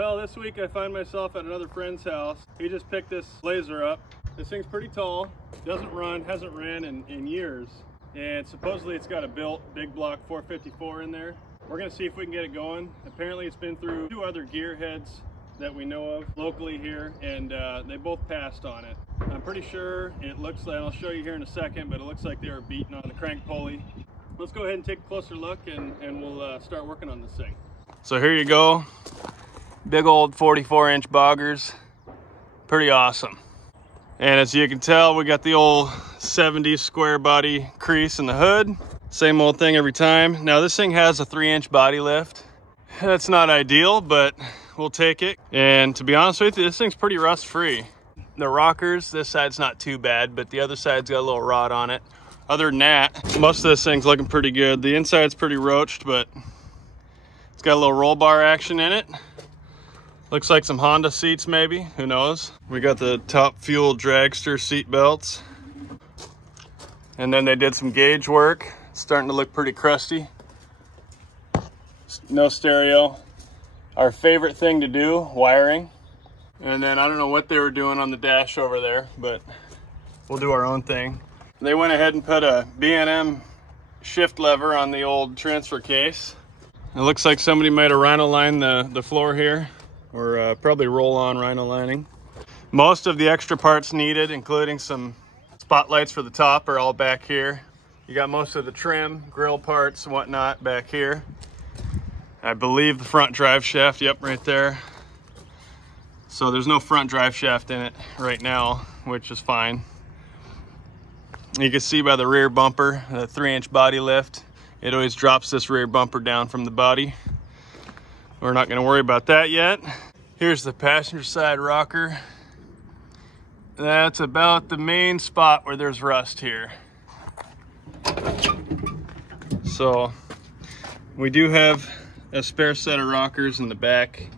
Well, this week I find myself at another friend's house. He just picked this Blazer up. This thing's pretty tall, doesn't run, hasn't ran in years, and supposedly it's got a built big block 454 in there. We're gonna see if we can get it going. Apparently it's been through 2 other gearheads that we know of locally here, and they both passed on it. I'm pretty sure it looks like, I'll show you here in a second, but it looks like they were beaten on the crank pulley. Let's go ahead and take a closer look and we'll start working on this thing. So here you go. Big old 44-inch boggers. Pretty awesome. And as you can tell, we got the old 70s square body crease in the hood. Same old thing every time. Now this thing has a 3-inch body lift. That's not ideal, but we'll take it. And to be honest with you, this thing's pretty rust free. The rockers, this side's not too bad, but the other side's got a little rot on it. Other than that, most of this thing's looking pretty good. The inside's pretty roached, but it's got a little roll bar action in it. Looks like some Honda seats maybe, who knows. We got the Top Fuel dragster seat belts. And then they did some gauge work. It's starting to look pretty crusty. No stereo. Our favorite thing to do, wiring. And then I don't know what they were doing on the dash over there, but we'll do our own thing. They went ahead and put a B&M shift lever on the old transfer case. It looks like somebody might have rhino lined the floor here, or probably roll-on rhino lining. Most of the extra parts needed, including some spotlights for the top, are all back here. You got most of the trim, grill parts, and whatnot back here. I believe the front drive shaft, yep, right there. So there's no front drive shaft in it right now, which is fine. You can see by the rear bumper, the 3-inch body lift, it always drops this rear bumper down from the body. We're not gonna worry about that yet. Here's the passenger side rocker. That's about the main spot where there's rust here. So we do have a spare set of rockers in the back.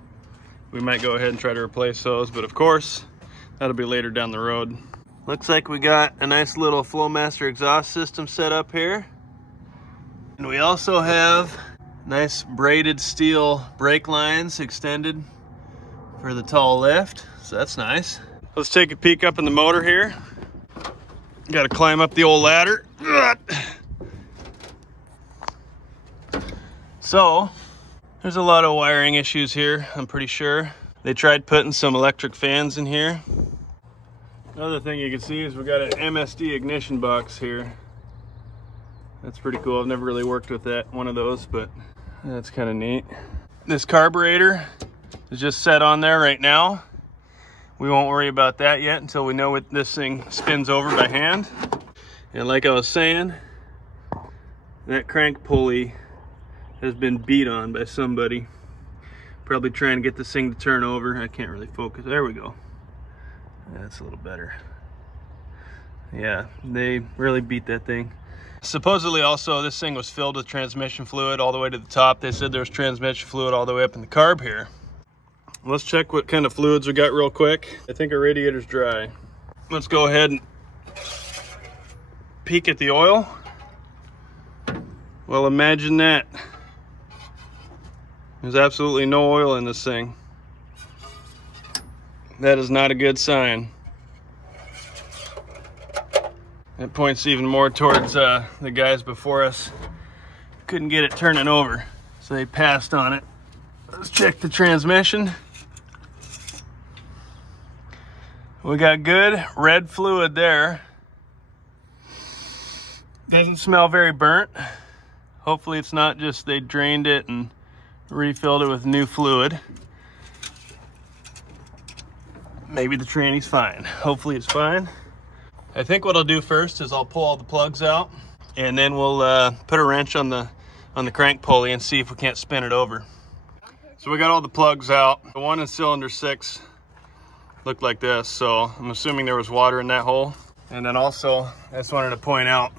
We might go ahead and try to replace those, but of course, that'll be later down the road. Looks like we got a nice little Flowmaster exhaust system set up here. And we also have nice braided steel brake lines extended for the tall lift, so that's nice. Let's take a peek up in the motor here. Got to climb up the old ladder. So, there's a lot of wiring issues here, I'm pretty sure. They tried putting some electric fans in here. Another thing you can see is we got an MSD ignition box here. That's pretty cool. I've never really worked with one of those, but that's kind of neat. This carburetor is just set on there right now. We won't worry about that yet until we know what this thing spins over by hand. And like I was saying, that crank pulley has been beat on by somebody. Probably trying to get this thing to turn over. I can't really focus. There we go. That's a little better. Yeah, they really beat that thing. Supposedly also this thing was filled with transmission fluid all the way to the top. They said there was transmission fluid all the way up in the carb here. Let's check what kind of fluids we got real quick. I think our radiator's dry. Let's go ahead and peek at the oil. Well, imagine that. There's absolutely no oil in this thing. That is not a good sign. It points even more towards the guys before us. Couldn't get it turning over, so they passed on it. Let's check the transmission. We got good red fluid there. Doesn't smell very burnt. Hopefully it's not just they drained it and refilled it with new fluid. Maybe the tranny's fine. Hopefully it's fine. I think what I'll do first is I'll pull all the plugs out, and then we'll put a wrench on the crank pulley and see if we can't spin it over. So we got all the plugs out. The one in cylinder 6 looked like this, so I'm assuming there was water in that hole. And then also, I just wanted to point out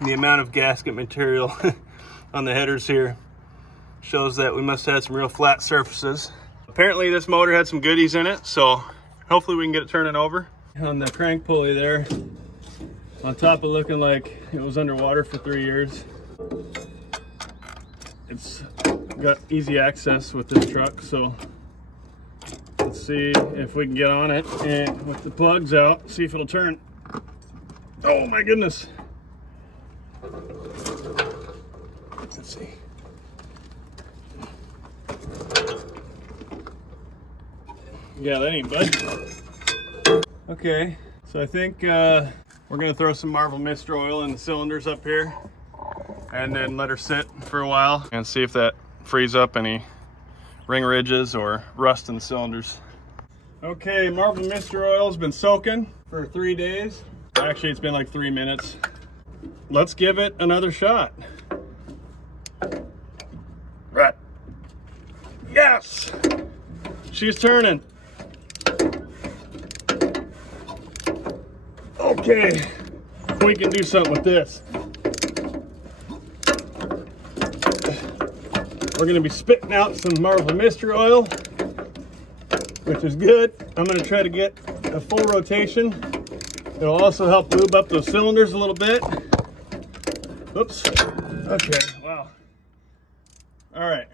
the amount of gasket material on the headers here. Shows that we must have had some real flat surfaces. Apparently this motor had some goodies in it, so hopefully we can get it turning over. On the crank pulley there, on top of looking like it was underwater for 3 years, it's got easy access with this truck, so see if we can get on it and with the plugs out, see if it'll turn. Oh my goodness. Let's see. Yeah, that ain't bud. Okay, so I think we're gonna throw some Marvel Mist oil in the cylinders up here and then let her sit for a while and see if that frees up any ring ridges or rust in the cylinders. Okay, Marvel Mist oil's been soaking for 3 days. Actually, it's been like 3 minutes. Let's give it another shot. Right. Yes! She's turning. Okay, we can do something with this. We're gonna be spitting out some Marvel Mist oil, which is good. I'm gonna try to get a full rotation. It'll also help lube up those cylinders a little bit. Oops. Okay, wow. All right.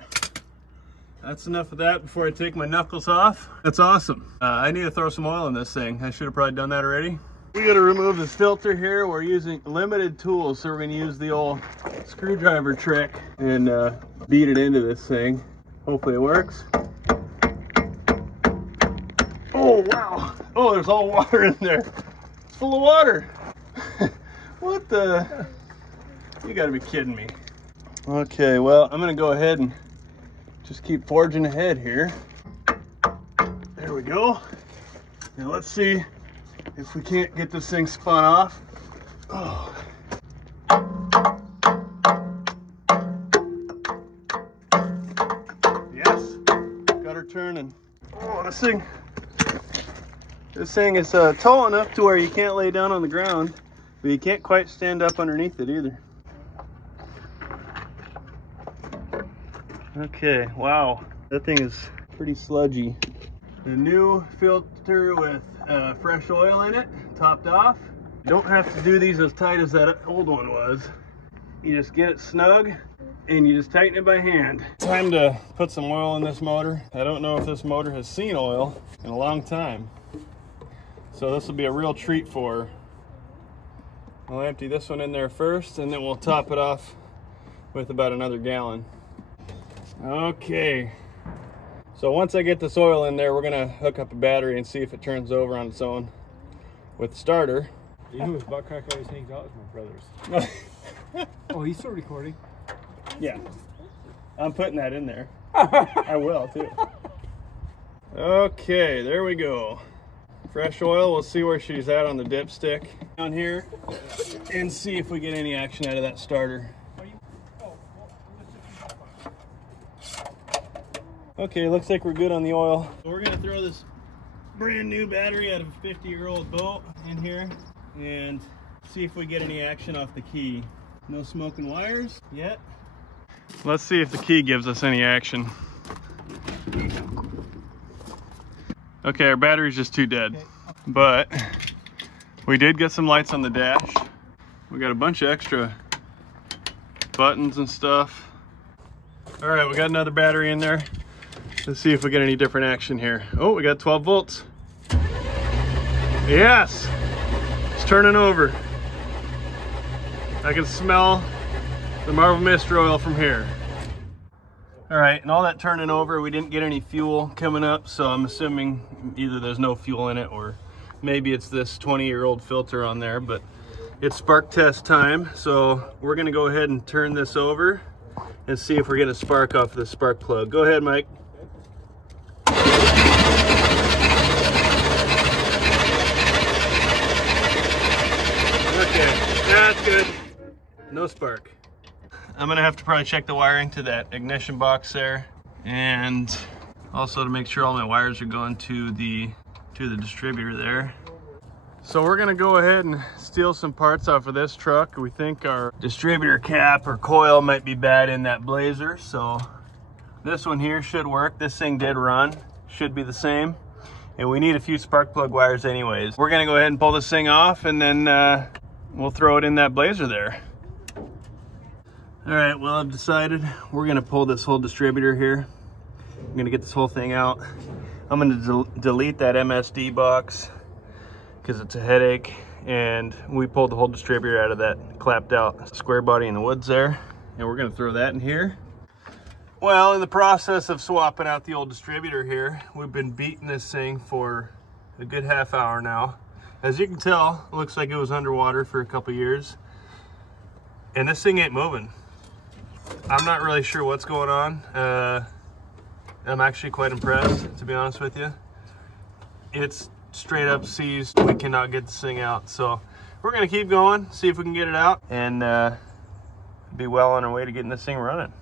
That's enough of that before I take my knuckles off. That's awesome. I need to throw some oil in this thing. I should have probably done that already. We got to remove this filter here. We're using limited tools, so we're going to use the old screwdriver trick and beat it into this thing. Hopefully it works. Oh, wow. Oh, there's all water in there. It's full of water. What the? You got to be kidding me. Okay, well, I'm going to go ahead and just keep forging ahead here. There we go. Now let's see if we can't get this thing spun off. Oh. Yes, got her turning. Oh, this thing is tall enough to where you can't lay down on the ground, but you can't quite stand up underneath it either. Okay, wow, that thing is pretty sludgy. The new filter with fresh oil in it, topped off. You don't have to do these as tight as that old one was. You just get it snug and you just tighten it by hand. Time to put some oil in this motor. I don't know if this motor has seen oil in a long time. So this will be a real treat for her. I'll empty this one in there first and then we'll top it off with about another gallon. Okay. So once I get this oil in there, we're gonna hook up a battery and see if it turns over on its own with the starter. You know his butt crack always hangs out with my brother's. Oh, he's still recording? Yeah. I'm putting that in there. I will too. Okay, there we go. Fresh oil, we'll see where she's at on the dipstick on here and see if we get any action out of that starter. Okay, looks like we're good on the oil. So we're gonna throw this brand new battery out of a 50-year-old boat in here and see if we get any action off the key. No smoking wires yet. Let's see if the key gives us any action. Okay, our battery's just too dead, but we did get some lights on the dash. We got a bunch of extra buttons and stuff. All right, we got another battery in there. Let's see if we get any different action here. Oh, we got 12 volts. Yes, it's turning over. I can smell the Marvel Mist oil from here. All right, and all that turning over, we didn't get any fuel coming up, so I'm assuming either there's no fuel in it or maybe it's this 20-year-old filter on there, but it's spark test time. So we're gonna go ahead and turn this over and see if we're getting a spark off the spark plug. Go ahead, Mike. Okay, that's good. No spark. I'm gonna have to probably check the wiring to that ignition box there, and also to make sure all my wires are going to the distributor there. So we're gonna go ahead and steal some parts off of this truck. We think our distributor cap or coil might be bad in that Blazer, so this one here should work. This thing did run, should be the same. And we need a few spark plug wires anyways. We're gonna go ahead and pull this thing off and then we'll throw it in that Blazer there. All right, well, I've decided we're gonna pull this whole distributor here. I'm gonna get this whole thing out. I'm gonna delete that MSD box because it's a headache, and we pulled the whole distributor out of that clapped out square body in the woods there, and we're gonna throw that in here. Well, in the process of swapping out the old distributor here, we've been beating this thing for a good half hour now. As you can tell, it looks like it was underwater for a couple years, and this thing ain't moving. I'm not really sure what's going on. I'm actually quite impressed, to be honest with you. It's straight up seized. We cannot get this thing out. So we're gonna keep going, see if we can get it out, and be well on our way to getting this thing running.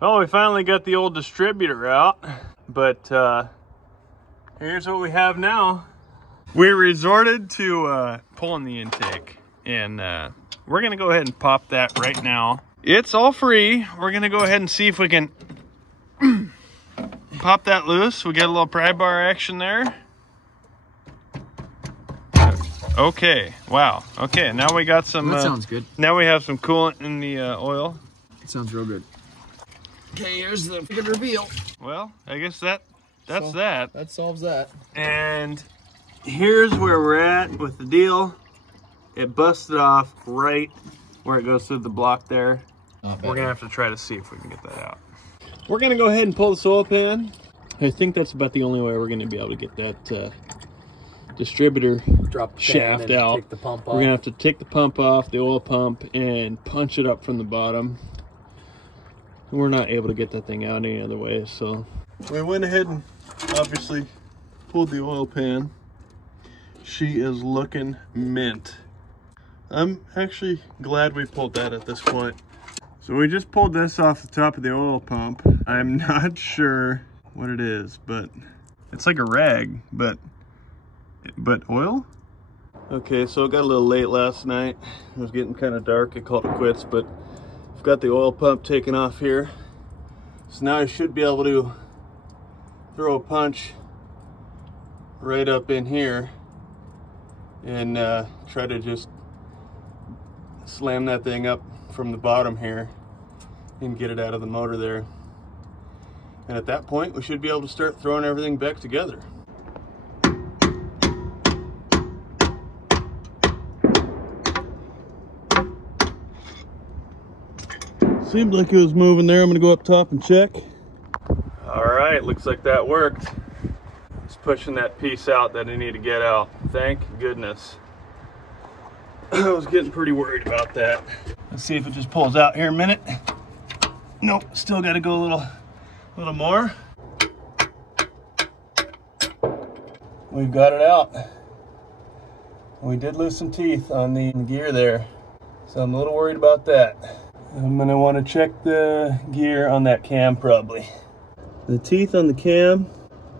Well, we finally got the old distributor out, but here's what we have now. We resorted to pulling the intake, and we're gonna go ahead and pop that right now. It's all free. We're gonna go ahead and see if we can pop that loose. We get a little pry bar action there. Okay, wow. Okay, now we got some... That sounds good. Now we have some coolant in the oil. It sounds real good. Okay, here's the big reveal. Well, I guess that's that. That solves that. And here's where we're at with the deal. It busted off right where it goes through the block there. We're gonna have to try to see if we can get that out. We're gonna go ahead and pull this oil pan. I think that's about the only way we're gonna be able to get that distributor shaft out. Take the pump off. We're gonna have to take the pump off, the oil pump, and punch it up from the bottom. We're not able to get that thing out any other way, so we went ahead and obviously pulled the oil pan. She is looking mint. I'm actually glad we pulled that at this point. So we just pulled this off the top of the oil pump. I'm not sure what it is, but it's like a rag, but oil? Okay, so it got a little late last night. It was getting kind of dark. I called it quits, but I've got the oil pump taken off here. So now I should be able to throw a punch right up in here and try to just slam that thing up from the bottom here and get it out of the motor there. And at that point, we should be able to start throwing everything back together. Seemed like it was moving there. I'm gonna go up top and check. All right, looks like that worked. Just pushing that piece out that I need to get out. Thank goodness. I was getting pretty worried about that. Let's see if it just pulls out here in a minute. Nope, still got to go a little more. We've got it out. We did lose some teeth on the gear there, so I'm a little worried about that. I'm gonna want to check the gear on that cam probably. The teeth on the cam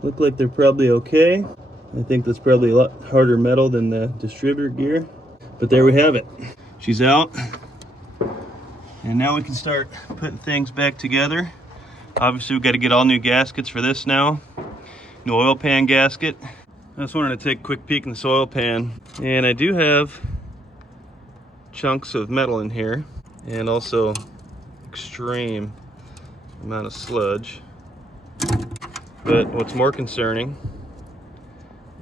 look like they're probably okay. I think that's probably a lot harder metal than the distributor gear. But there we have it. She's out. And now we can start putting things back together. Obviously we've got to get all new gaskets for this now. New oil pan gasket. I just wanted to take a quick peek in this oil pan. And I do have chunks of metal in here. And also extreme amount of sludge. But what's more concerning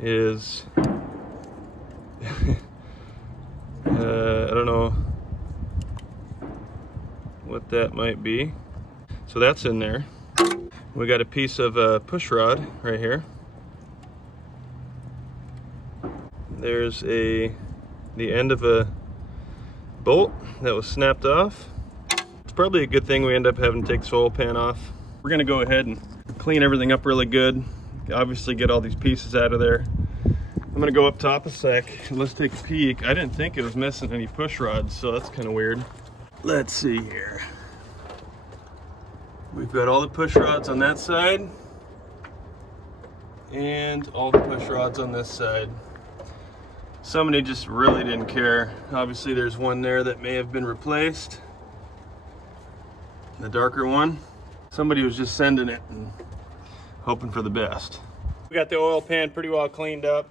is I don't know what that might be. So that's in there. We got a piece of push rod right here. There's the end of a bolt that was snapped off. It's probably a good thing we end up having to take this oil pan off. We're gonna go ahead and clean everything up really good. Obviously get all these pieces out of there. I'm gonna go up top a sec and let's take a peek. I didn't think it was missing any push rods, so that's kind of weird. Let's see here. We've got all the push rods on that side and all the push rods on this side. Somebody just really didn't care. Obviously there's one there that may have been replaced, the darker one. Somebody was just sending it and hoping for the best. We got the oil pan pretty well cleaned up,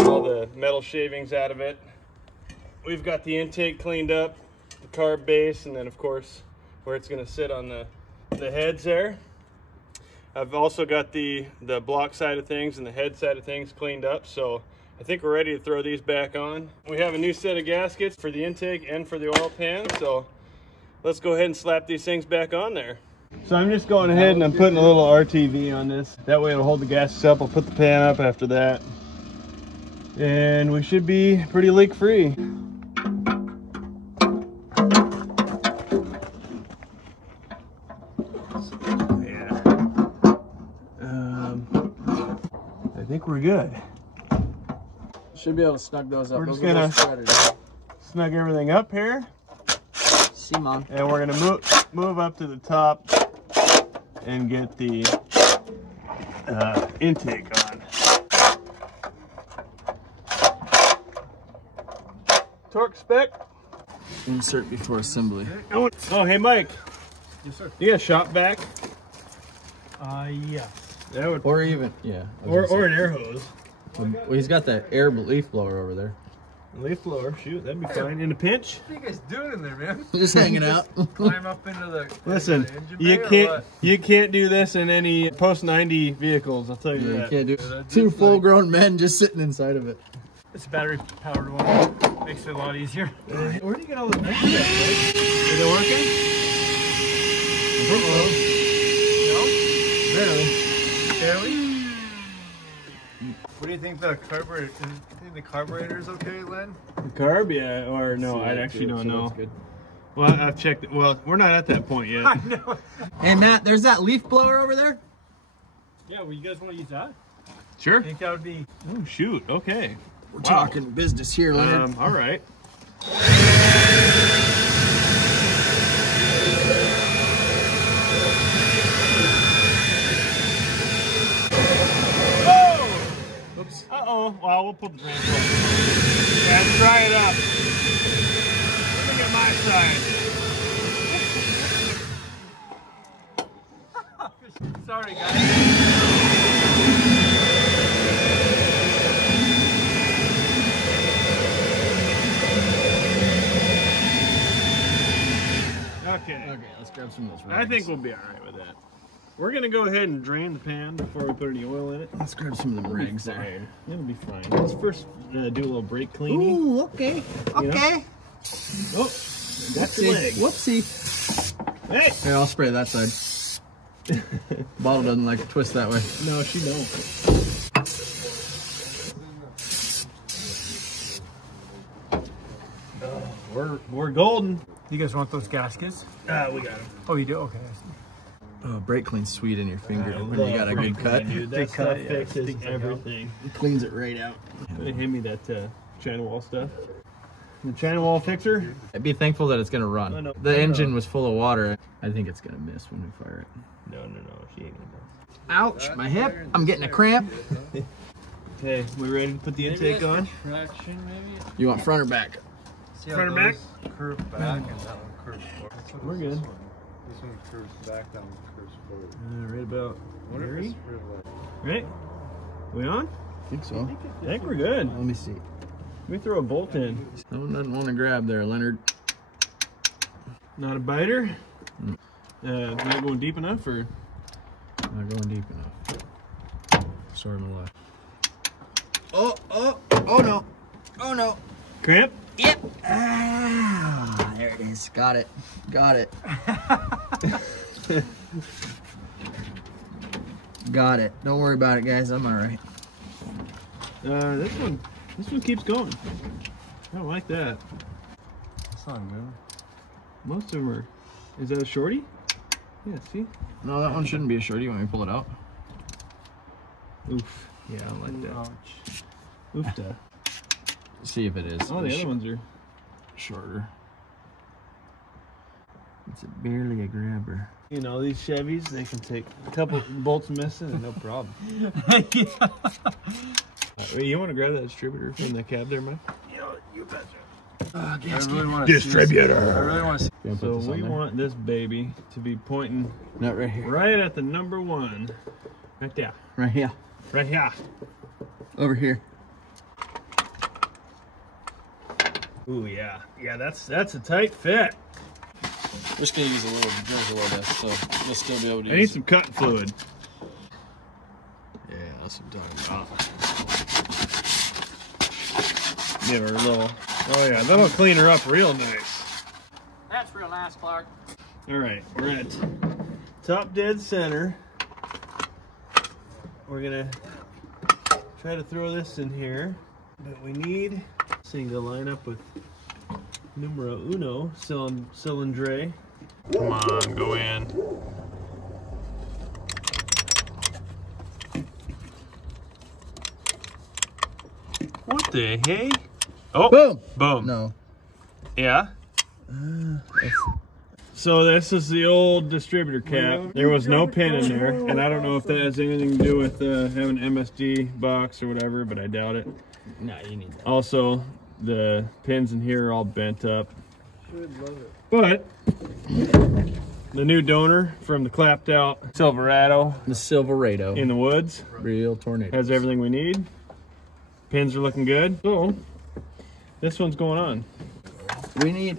all the metal shavings out of it. We've got the intake cleaned up, the carb base, and then of course where it's going to sit on the heads there. I've also got the block side of things and the head side of things cleaned up, so I think we're ready to throw these back on. We have a new set of gaskets for the intake and for the oil pan, so let's go ahead and slap these things back on there. So I'm just going ahead and I'm putting a little RTV on this. That way it'll hold the gaskets up. I'll put the pan up after that. And we should be pretty leak free. Yeah. I think we're good. Should be able to snug those up. We're just gonna snug everything up here. Simon. And we're gonna move up to the top and get the intake on. Torque spec. Insert before assembly. Oh, hey Mike. Yes, sir. You got a shop vac? Yes. That would, Or even, yeah. or an air hose. Well, he's got that air leaf blower over there. Leaf blower, shoot, that'd be fine. In a pinch? What are you guys doing in there, man? Just hanging out. Climb up into the Listen, engine you can't do this in any post 90 vehicles. I'll tell you You that. can't do two full-grown men just sitting inside of it. It's a battery-powered one. Makes it a lot easier. Where do you get all the nice stuff? Is it working? No? Barely. Barely? What do you think the carburetor? Do you think the carburetor is okay, Len? The carb, yeah, or no? I actually don't know. Good. Well, I've checked it. Well, we're not at that point yet. I know. Hey Matt, there's that leaf blower over there. Yeah, well, you guys want to use that? Sure. I think that would be. Oh shoot. Okay. We're talking business here, Leonard. All right. Oops. Uh-oh. Well, we'll put the drain plug. Yeah, let's try it up. Look at my side. Sorry, guys. Okay. Okay, let's grab some of those. I think we'll be all right with that. We're gonna go ahead and drain the pan before we put any oil in it. Let's grab some of them rigs there. Fine. It'll be fine. Let's first do a little brake cleaning. Ooh, okay. You know? Okay. Oh, that's the leg. Whoopsie. Hey! Here, I'll spray that side. Bottle doesn't like to twist that way. No, she don't. We're golden. You guys want those gaskets? We got them. Oh, you do? Okay. Oh, brake cleans sweet in your finger when you got a good cut. Dude, that Big stuff cut, yeah. fixes Things like everything. It cleans it right out. Hand me that channel wall stuff. The channel wall fixer. I'd be thankful that it's gonna run. Oh, no. The engine was full of water. I think it's gonna miss when we fire it. No, she ain't gonna do. Ouch, my hip. I'm getting a cramp. Okay, we ready to put the intake on? Traction, maybe? You want front or back? See how Front or back? those curve back and that one curves forward. We're good. This one curves back, that one curves forward. Right about. What if Ready? it's real low? Right? We on? I think so. I think we're good. Let me see. Let me throw a bolt in. No, nothing want to grab there, Leonard. Not a biter. Not going deep enough, or Not going deep enough. Start on the left. Oh no. Oh no. cramp? Yep. Ah, there it is. Got it. Got it. Got it. Don't worry about it, guys. I'm all right. This one keeps going. I don't like that. That's not good. Most of them are. Is that a shorty? Yeah. See. No, that one shouldn't be a shorty. You want me to pull it out? Oof. Yeah, I don't like that. Ouch. Oofta. See if it is. Oh, the other ones are. Shorter. It's barely a grabber. You know, these Chevys, they can take a couple bolts missing and no problem. You want to grab that distributor from the cab there, Mike? You betcha. Oh, I really want to Distributor. I really want to see. So we want this baby to be pointing Not right here. right at the number one. Right there. Right here. Right here. Over here. Ooh, yeah. Yeah, that's a tight fit. Just gonna use a little bit, so you'll still be able to I need some cutting fluid. That's what I'm talking about. Give her a little, oh yeah, that'll clean her up real nice. That's real nice, Clark. All right, we're at top dead center. We're gonna try to throw this in here, but we need this thing to line up with numero uno, cylindre. Come on, go in. What the hey? Oh, Boom! Boom. No. Yeah. So this is the old distributor cap. There was no pin in there, and I don't know if that has anything to do with having an MSD box or whatever, but I doubt it. No, you need that. Also, the pins in here are all bent up. Should love it. But the new donor from the clapped out Silverado The Silverado. in the woods Real tornado. has everything we need. Pins are looking good. So this one's going on. We need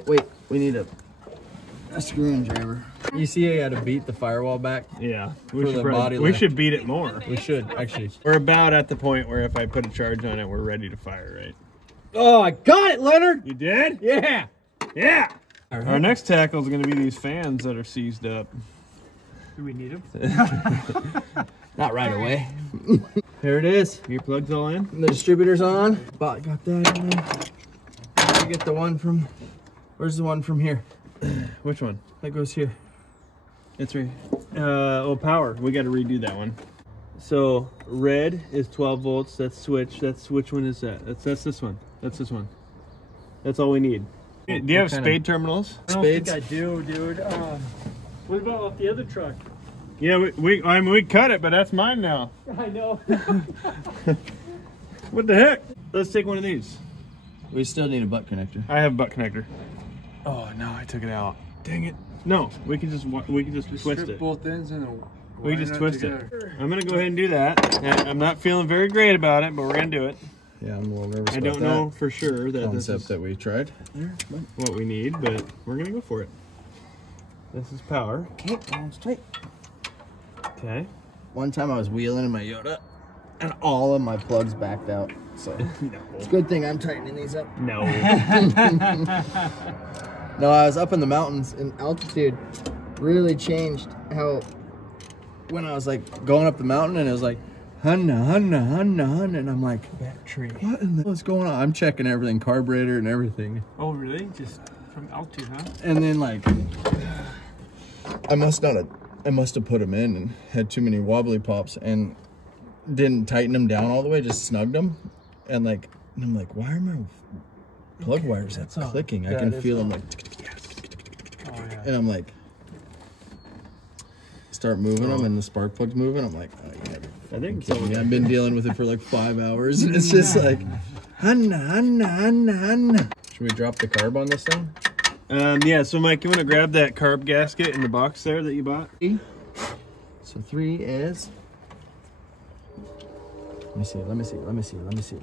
a screwdriver. You see I had to beat the firewall back? Yeah, For the body we lift. should beat it more. We should, actually. We're about at the point where if I put a charge on it, we're ready to fire, right? Oh, I got it, Leonard! You did? Yeah! Yeah! All right. Our next tackle is going to be these fans that are seized up. Do we need them? Not right away. Here it is. Your plugs all in? The distributor's on. Got that in there. You get the one from... Where's the one from here? Which one? That goes here. It's right. Oh, power. We got to redo that one. So red is 12 volts. That's switch. That's which one is that? That's this one. That's this one. That's all we need. Do you have spade terminals? I don't Spades? think I do, dude. What about off the other truck? Yeah, I mean, we cut it, but that's mine now. I know. What the heck? Let's take one of these. We still need a butt connector. I have a butt connector. Oh no, I took it out. Dang it. No, we can just twist it. both ends and We can just twist it. I'm gonna go ahead and do that. I'm not feeling very great about it, but we're gonna do it. Yeah, I'm a little nervous I don't know for sure that this concept is that we tried. what we need, but we're gonna go for it. This is power. Okay, going straight. Okay. One time I was wheeling in my Yoda, and all of my plugs backed out. So No. it's a good thing I'm tightening these up. No. No, I was up in the mountains, and altitude really changed how when I was like going up the mountain, and it was like hunna, and I'm like, That tree. what in the hell is going on? I'm checking everything, carburetor and everything, Oh, really? Just from altitude, huh? and then like I must have put them in and had too many wobbly pops and didn't tighten them down all the way, just snugged them, and I'm like, why are my plug wires that's all. clicking? I That can is feel all. them like, Oh, yeah. and I'm like, start moving them, and the spark plug's moving. I'm like, oh, you gotta I think kidding so. me. I've been dealing with it for like 5 hours, and it's just like, hunna. Should we drop the carb on this thing? Yeah, so Mike, you want to grab that carb gasket in the box there that you bought? So 3 is. Let me see.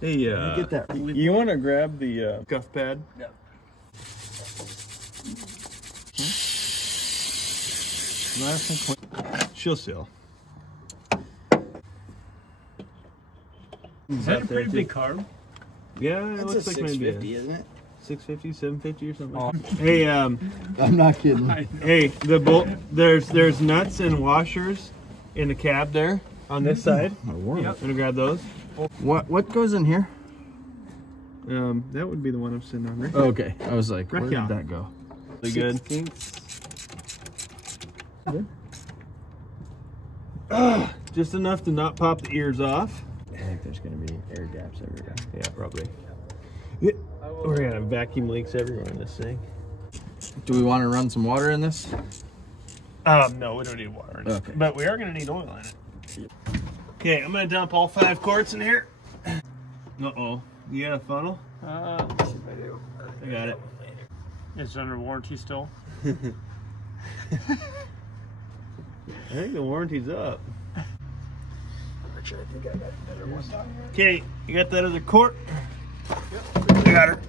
Hey, Get that. you want to grab the cuff pad? Yeah. She'll seal. Is that a pretty big carb? Yeah, it That's looks a like maybe 650, isn't it? 650, 750 or something. Oh. Hey, I'm not kidding. hey, the bolt. There's nuts and washers in the cab there on this side. My word. Yep. Gonna grab those. What goes in here? That would be the one I'm sitting on, right? Oh, okay. I was like, where Right did here. that go? Really good. Just enough to not pop the ears off. I think there's gonna be air gaps everywhere. Yeah, probably. We're gonna have vacuum leaks everywhere in this thing. Do we want to run some water in this? No, we don't need water in it. Okay. But we are gonna need oil in it. Okay, I'm gonna dump all 5 quarts in here. Uh-oh. You got a funnel? Let's see if I do. I got it. It's under warranty still. I think the warranty's up. Actually, I think I got a better one. Okay, you got that other quart? Yep. I got her.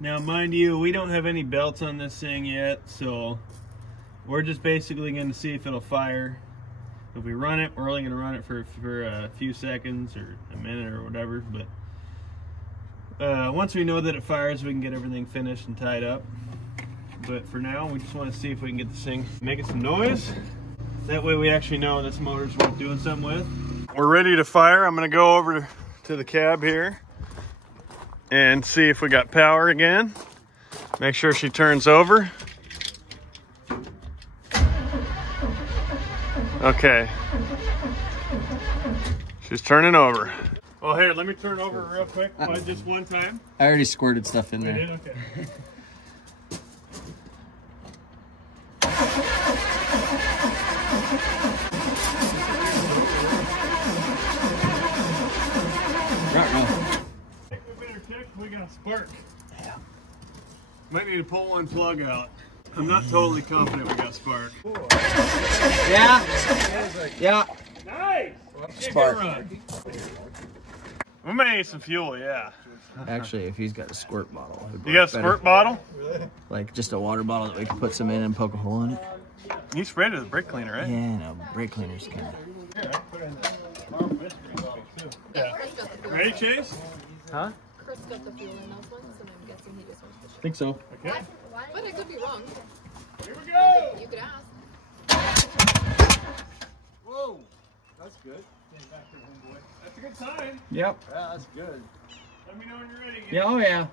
Now, mind you, we don't have any belts on this thing yet, so we're just basically going to see if it'll fire. If we run it, we're only going to run it for a few seconds or a minute or whatever. But once we know that it fires, we can get everything finished and tied up. But for now, we just want to see if we can get this thing making some noise. That way we actually know this motor's worth doing something with. We're ready to fire. I'm going to go over to the cab here and see if we got power again. Make sure she turns over. Okay. She's turning over. Oh, here, let me turn over real quick, just one time. I already squirted stuff in there. You did? Okay. We got a spark. Yeah. Might need to pull one plug out. I'm not totally confident we got spark. Yeah. Yeah. Nice. Spark. We may need some fuel, yeah. Actually, if he's got a squirt bottle, it would You got a work squirt better. bottle? Like just a water bottle that we can put some in and poke a hole in it. You sprayed it with brake cleaner, right? Yeah, no, brake cleaner's kind of. Yeah. Ready, Chase? Huh? Chris got the fuel in those ones, and I'm guessing he just wants the I think so. Okay. But I could be wrong. Here we go. You could ask. Whoa, that's good. That's a good sign. Yep. Yeah, that's good. Let me know when you're ready. Yeah, oh yeah.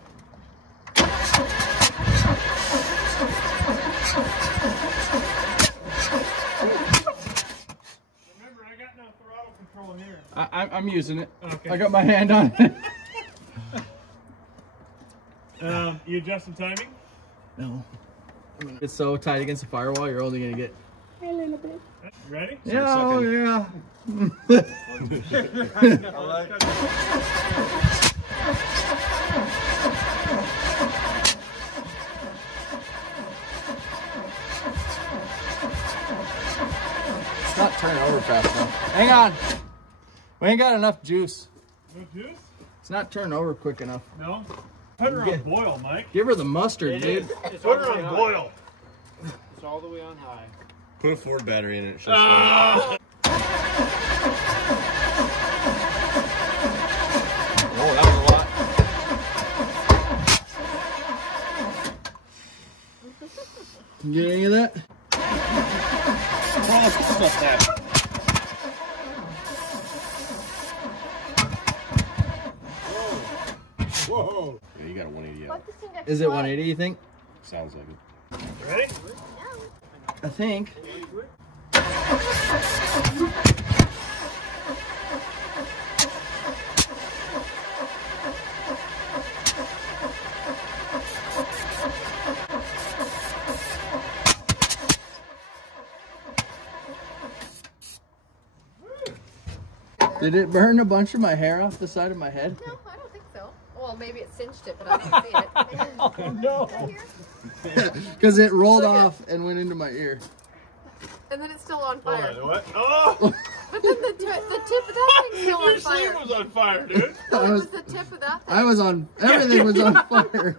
Remember, I got no throttle control in here. I'm using it. Okay. I got my hand on it. You adjusting timing? No. It's so tight against the firewall, you're only gonna get. Ready? Yeah, oh yeah. I like it. It's not turning over fast enough. Hang on. We ain't got enough juice. No juice? It's not turning over quick enough. No? Put her on boil, Mike. Give her the mustard, dude. Put her on boil. It's all the way on high. Put a Ford battery in it. Oh, that was a lot. You get any of that? Whoa. Yeah, you got a 180 out. Is it 180, you think? Sounds like it. You ready? I think. Did it burn a bunch of my hair off the side of my head? No, I don't think so. Well, maybe it cinched it, but I didn't see it. Oh, no. Because it rolled off and went into my ear. And then it's still on fire. What? Oh! But then the tip of that thing's still on Your sleeve fire. was on fire, dude. What was the tip of that thing? I was on, everything was on fire.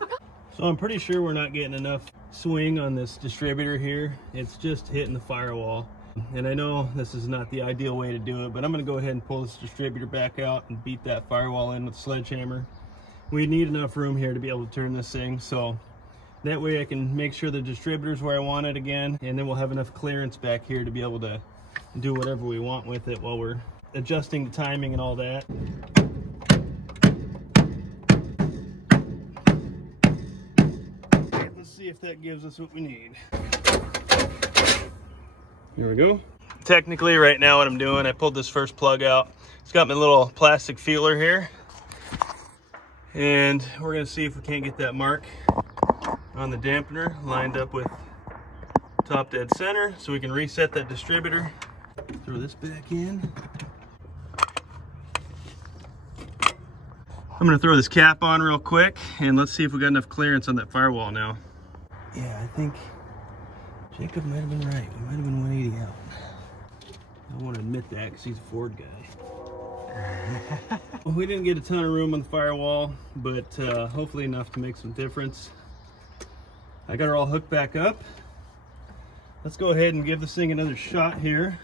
So I'm pretty sure we're not getting enough swing on this distributor here. It's just hitting the firewall. And I know this is not the ideal way to do it, but I'm going to go ahead and pull this distributor back out and beat that firewall in with a sledgehammer. We need enough room here to be able to turn this thing, so that way I can make sure the distributor's where I want it again, and then we'll have enough clearance back here to be able to do whatever we want with it while we're adjusting the timing and all that. Let's see if that gives us what we need. Here we go. Technically right now what I'm doing, I pulled this first plug out. It's got my little plastic feeler here. And we're gonna see if we can't get that mark on the dampener lined up with top dead center so we can reset that distributor. Throw this back in. I'm gonna throw this cap on real quick and let's see if we got enough clearance on that firewall now. Yeah, I think Jacob might have been right. We might have been 180 out. I don't want to admit that because he's a Ford guy. We didn't get a ton of room on the firewall, but hopefully enough to make some difference. I got her all hooked back up. Let's go ahead and give this thing another shot here.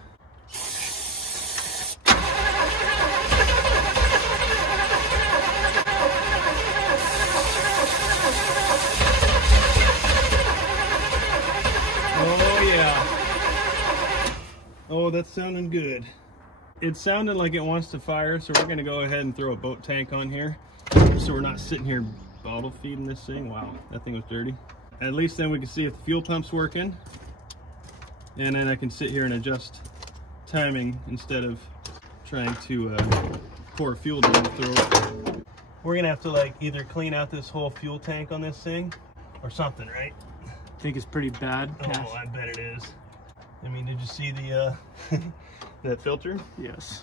Oh yeah. Oh, that's sounding good. It sounded like it wants to fire, so we're gonna go ahead and throw a boat tank on here, so we're not sitting here bottle feeding this thing. Wow, that thing was dirty. At least then we can see if the fuel pump's working, and then I can sit here and adjust timing instead of trying to pour fuel down the throat. We're gonna have to like either clean out this whole fuel tank on this thing or something, right? I think it's pretty bad. Oh, I bet it is. I mean, did you see the that filter? Yes.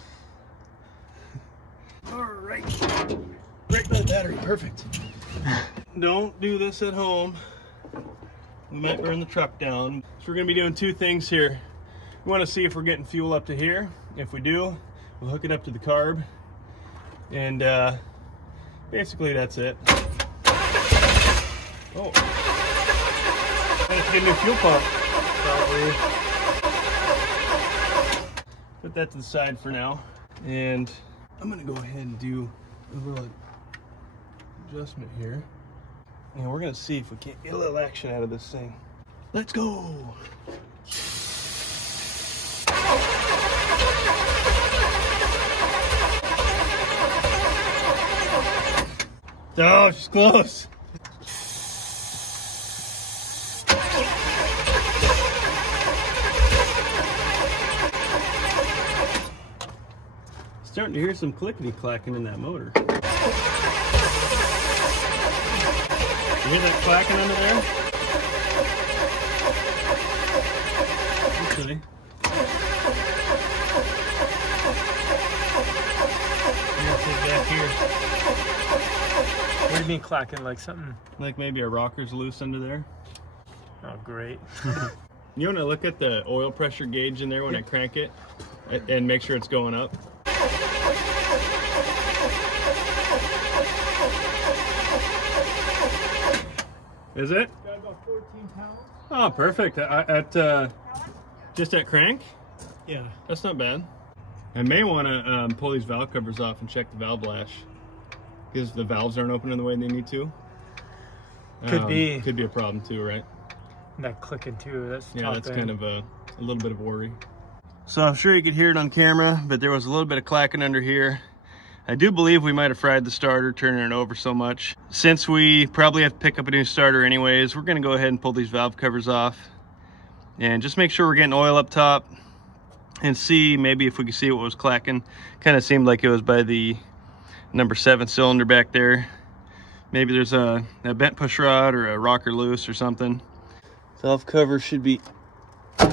All right. Right by the battery, perfect. Don't do this at home. We might burn the truck down. So we're gonna be doing two things here. We wanna see if we're getting fuel up to here. If we do, we'll hook it up to the carb. And basically that's it. Oh. Let's get a new fuel pump, probably. Put that to the side for now. And I'm gonna go ahead and do a little adjustment here. And we're gonna see if we can't get a little action out of this thing. Let's go. Oh, she's close. Starting to hear some clickety clacking in that motor. You hear that clacking under there? Okay. Back here. What do you mean clacking? Like something? Like maybe a rocker's loose under there. Oh, great. You want to look at the oil pressure gauge in there when I crank it and make sure it's going up. Is it? Got about 14 pounds. Oh, perfect. Just at crank? Yeah. That's not bad. I may want to pull these valve covers off and check the valve lash, because the valves aren't opening the way they need to. Could be. Could be a problem too, right? That clicking too. That's yeah. That's kind of a little bit of worry. So I'm sure you could hear it on camera, but there was a little bit of clacking under here. I do believe we might have fried the starter, turning it over so much. Since we probably have to pick up a new starter anyways, we're gonna go ahead and pull these valve covers off and just make sure we're getting oil up top and see maybe if we can see what was clacking. Kind of seemed like it was by the number 7 cylinder back there. Maybe there's a bent push rod or a rocker loose or something. Valve cover should be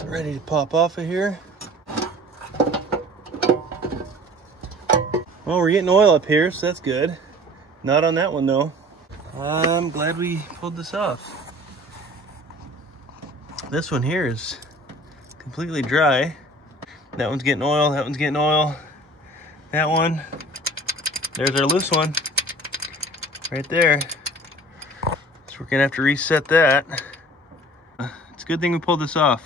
ready to pop off of here. Well, we're getting oil up here, so that's good. Not on that one though. I'm glad we pulled this off. This one here is completely dry. That one's getting oil, that one's getting oil. That one, there's our loose one, right there. So we're gonna have to reset that. It's a good thing we pulled this off.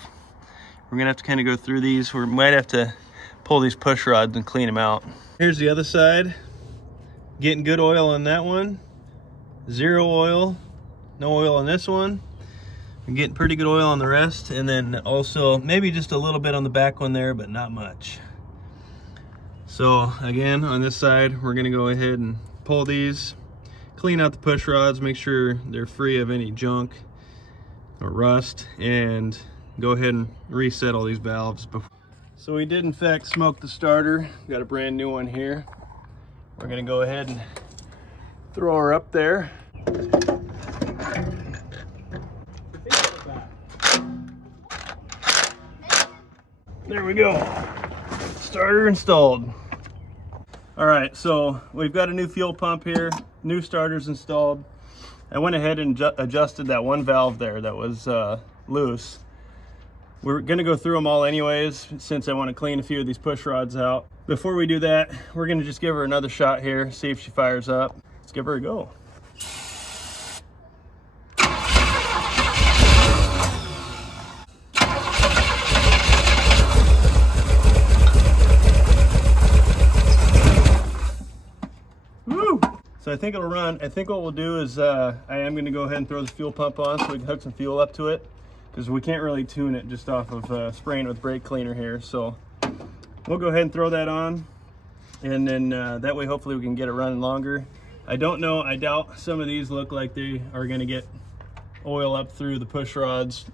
We're gonna have to kind of go through these. We might have to pull these push rods and clean them out. Here's the other side. Getting good oil on that one. Zero oil. No oil on this one. I'm getting pretty good oil on the rest. And then also maybe just a little bit on the back one there, but not much. So again, on this side, we're gonna go ahead and pull these, clean out the push rods, make sure they're free of any junk or rust, and go ahead and reset all these valves before. So we did in fact smoke the starter. Got a brand new one here. We're gonna go ahead and throw her up there. There we go. Starter installed. All right, so we've got a new fuel pump here, new starters installed. I went ahead and adjusted that one valve there that was loose. We're gonna go through them all anyways, since I want to clean a few of these push rods out. Before we do that, we're gonna just give her another shot here, see if she fires up. Let's give her a go. Woo! So I think it'll run. I think what we'll do is I am gonna go ahead and throw the fuel pump on so we can hook some fuel up to it, because we can't really tune it just off of spraying it with brake cleaner here. So we'll go ahead and throw that on, and then that way hopefully we can get it running longer. I don't know, I doubt some of these look like they are gonna get oil up through the push rods.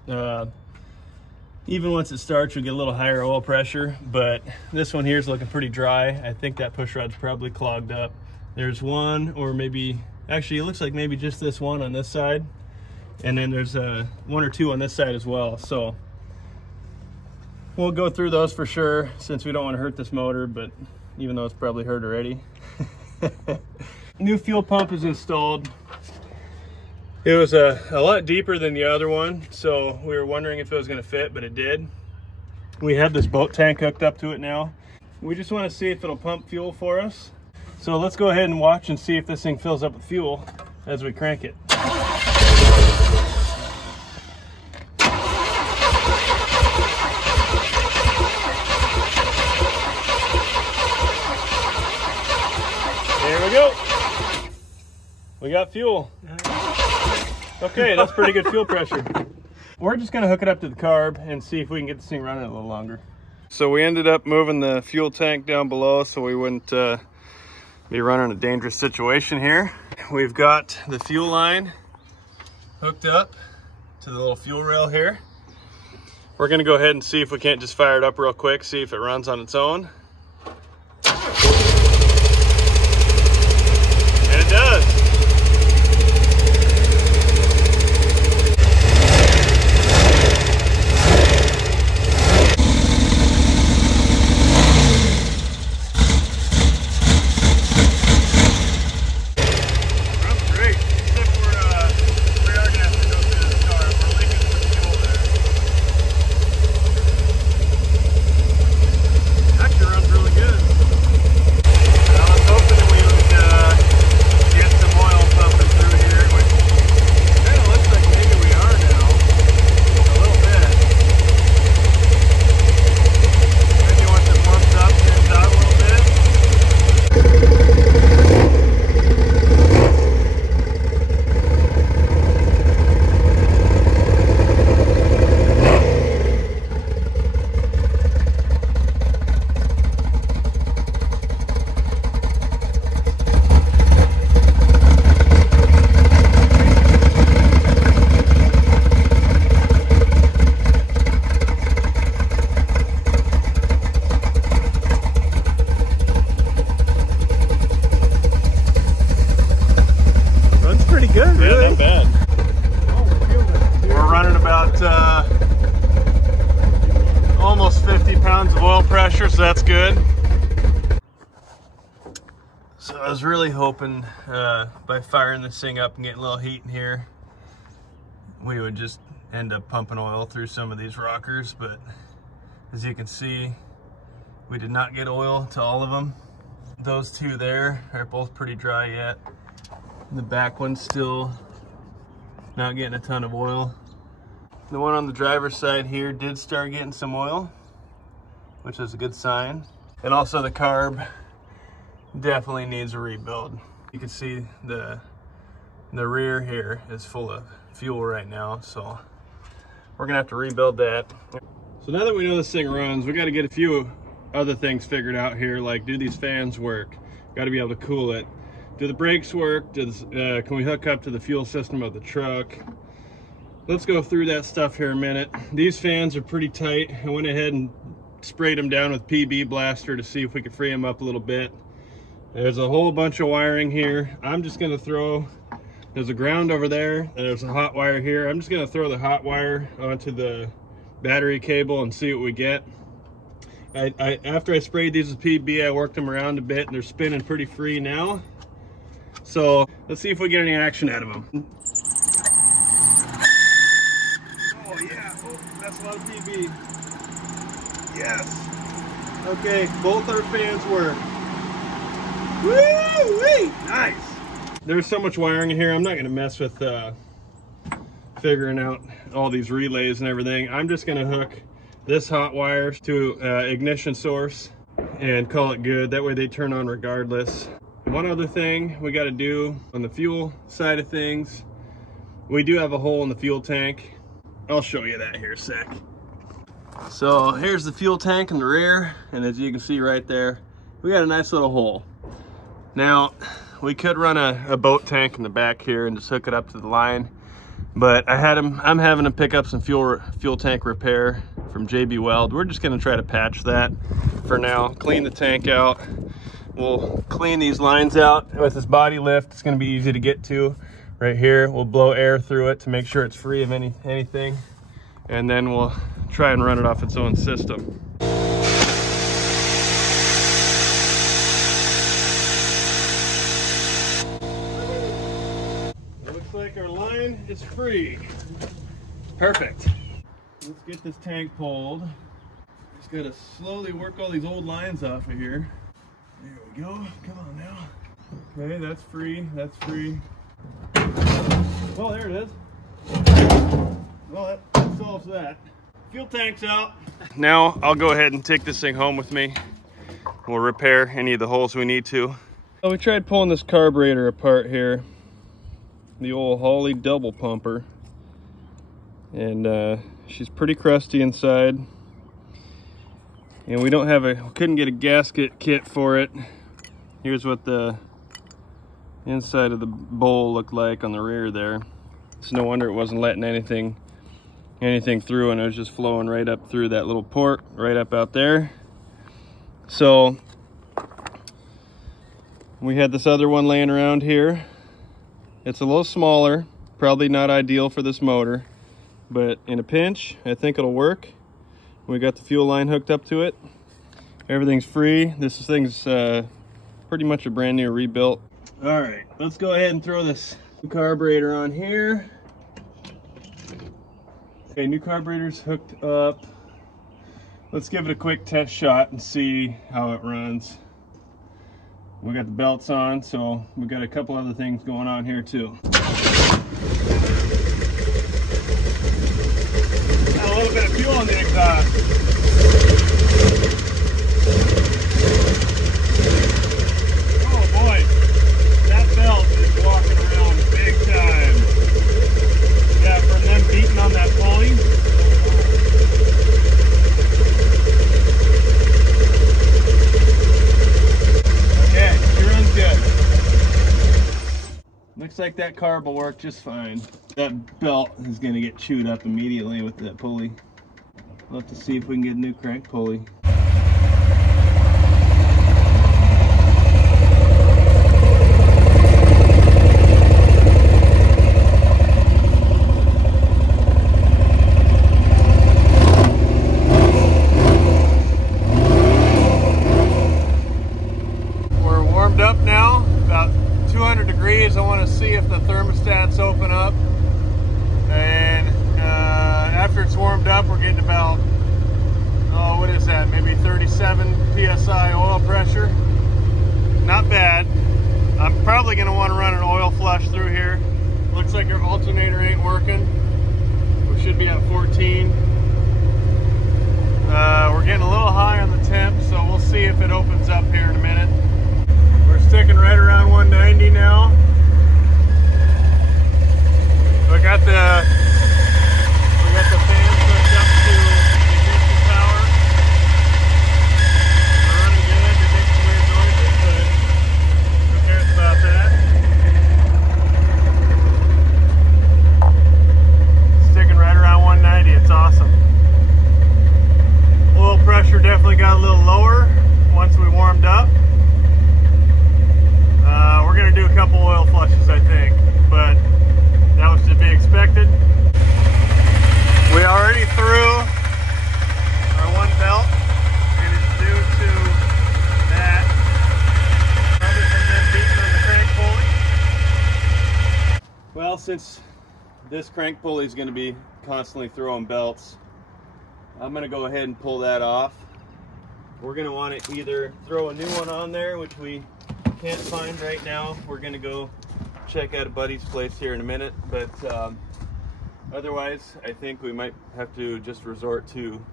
Even once it starts, you'll get a little higher oil pressure, but this one here is looking pretty dry. I think that push rod's probably clogged up. There's one, or maybe, actually it looks like maybe just this one on this side. And then there's one or two on this side as well. So we'll go through those for sure, since we don't want to hurt this motor, but even though it's probably hurt already. New fuel pump is installed. It was a lot deeper than the other one, so we were wondering if it was going to fit, but it did. We have this boat tank hooked up to it now. We just want to see if it'll pump fuel for us. So let's go ahead and watch and see if this thing fills up with fuel as we crank it. There we go. We got fuel. Okay, that's pretty good fuel pressure. We're just gonna hook it up to the carb and see if we can get this thing running a little longer. So we ended up moving the fuel tank down below so we wouldn't be running a dangerous situation here. We've got the fuel line hooked up to the little fuel rail here. We're gonna go ahead and see if we can't just fire it up real quick, see if it runs on its own. And it does. Almost 50 pounds of oil pressure, so that's good. So I was really hoping by firing this thing up and getting a little heat in here, we would just end up pumping oil through some of these rockers, but as you can see, we did not get oil to all of them. Those two there are both pretty dry yet. The back one's still not getting a ton of oil. The one on the driver's side here did start getting some oil, which is a good sign. And also the carb definitely needs a rebuild. You can see the rear here is full of fuel right now, so we're gonna have to rebuild that. So now that we know this thing runs, we gotta get a few other things figured out here, like do these fans work? Gotta be able to cool it. Do the brakes work? Can we hook up to the fuel system of the truck? Let's go through that stuff here a minute. These fans are pretty tight. I went ahead and sprayed them down with PB Blaster to see if we could free them up a little bit. There's a whole bunch of wiring here. I'm just gonna there's a ground over there, and there's a hot wire here. I'm just gonna throw the hot wire onto the battery cable and see what we get. After I sprayed these with PB, I worked them around a bit, and they're spinning pretty free now. So let's see if we get any action out of them. yeah. Oh, that's a lot of PB. Yes. Okay, both our fans work. Woo-wee! Nice. There's so much wiring in here. I'm not going to mess with figuring out all these relays and everything. I'm just going to hook this hot wire to ignition source and call it good. That way they turn on regardless. One other thing we got to do on the fuel side of things, we do have a hole in the fuel tank. I'll show you that here a sec. So here's the fuel tank in the rear, and as you can see right there, we got a nice little hole. Now, we could run a boat tank in the back here and just hook it up to the line, but I'm having to pick up some fuel tank repair from JB Weld. We're just gonna try to patch that for now, clean the tank out. We'll clean these lines out with this body lift. It's gonna be easy to get to right here. We'll blow air through it to make sure it's free of anything. And then we'll try and run it off its own system. It looks like our line is free. Perfect. Let's get this tank pulled. Just gotta slowly work all these old lines off of here. There we go. Come on now. Okay, that's free. That's free. Well, there it is. Well, that solves that. Fuel tank's out. Now I'll go ahead and take this thing home with me. We'll repair any of the holes we need to. Well, we tried pulling this carburetor apart here. The old Holley double pumper. And she's pretty crusty inside. And we couldn't get a gasket kit for it. Here's what the inside of the bowl looked like on the rear there. It's no wonder it wasn't letting anything through, and it was just flowing right up through that little port right up out there. So we had this other one laying around here. It's a little smaller, probably not ideal for this motor, but in a pinch I think it'll work. We got the fuel line hooked up to it. Everything's free. This thing's pretty much a brand new rebuilt. All right, let's go ahead and throw this carburetor on here. Okay, new carburetor's hooked up. Let's give it a quick test shot and see how it runs. We got the belts on, so we got a couple other things going on here too. Got a little bit of fuel in the exhaust. Oh boy, that belt is walking around big time. Yeah, from them beating on that pulley. Okay, she runs good. Looks like that carb will work just fine. That belt is going to get chewed up immediately with that pulley. We'll have to see if we can get a new crank pulley. We're warmed up now, about 200 degrees. I want to see if the thermostats open up. And after it's warmed up, we're getting about, oh, what is that? Maybe 37 PSI oil pressure. Not bad. I'm probably going to want to run an oil flush through here. Looks like our alternator ain't working. We should be at 14. We're getting a little high on the temp, so we'll see if it opens up here in a minute. We're sticking right around 190 now. We got the fans hooked up to ignition power. We're running good. They make some weird noises, but who cares about that? Sticking right around 190. It's awesome. Oil pressure definitely got a little lower once we warmed up. We're going to do a couple oil flushes, I think, but that was to be expected. We are this crank pulley is going to be constantly throwing belts. I'm going to go ahead and pull that off. We're going to want to either throw a new one on there, which we can't find right now. We're going to go check out a buddy's place here in a minute, but otherwise I think we might have to just resort to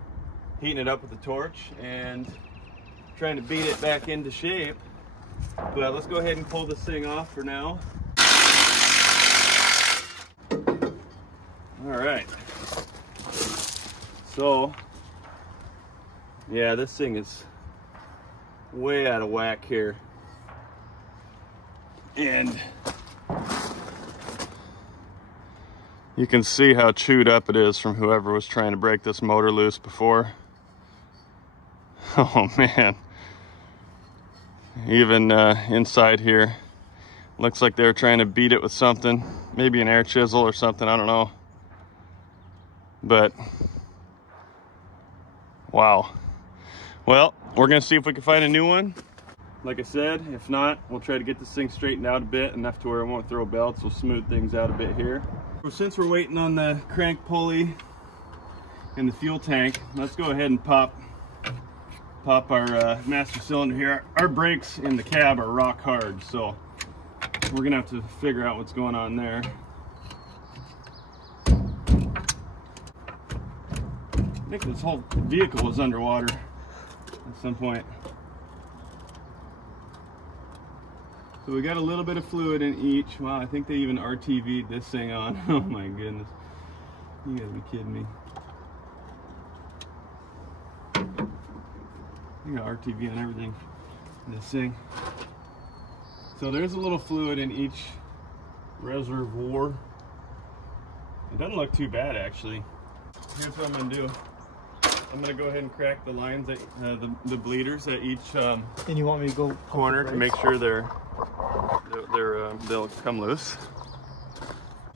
heating it up with a torch and trying to beat it back into shape. But let's go ahead and pull this thing off for now. All right, so yeah, this thing is way out of whack here, and you can see how chewed up it is from whoever was trying to break this motor loose before. Oh man, even inside here looks like they're trying to beat it with something, maybe an air chisel or something, I don't know. But wow. Well, we're gonna see if we can find a new one. Like I said, if not, we'll try to get this thing straightened out a bit, enough to where it won't throw belts. We'll smooth things out a bit here. Since we're waiting on the crank pulley and the fuel tank, let's go ahead and pop our master cylinder here. Our brakes in the cab are rock hard, so we're gonna have to figure out what's going on there. I think this whole vehicle was underwater at some point. So we got a little bit of fluid in each. Wow, I think they even RTV'd this thing on. Oh my goodness. You gotta be kidding me. You got RTV on everything in this thing. So there's a little fluid in each reservoir. It doesn't look too bad actually. Here's what I'm gonna do. I'm gonna go ahead and crack the lines at the bleeders at each And you want me to go corner to make sure they'll come loose.